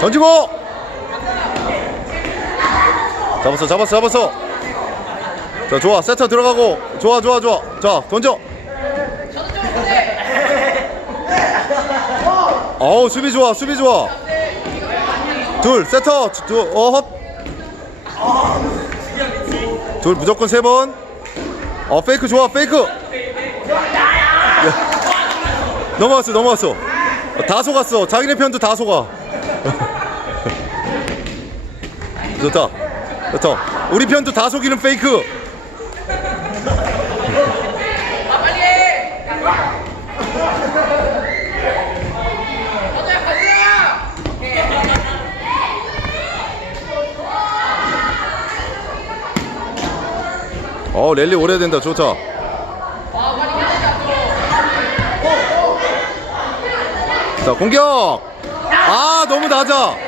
던지고. 잡았어 잡았어 잡았어. 자 좋아. 세터 들어가고. 좋아 좋아 좋아. 자 던져. 어우 수비 좋아 수비 좋아. 둘 세터. 둘 어헛. 둘 무조건 세번어 페이크 좋아 페이크. 야, 넘어왔어 넘어왔어 다 속았어. 자기네 편도 다 속아 좋다. 좋다. 우리 편도 다 속이는 페이크. 어 랠리 오래된다. 좋다. 자 공격! 아 너무 낮아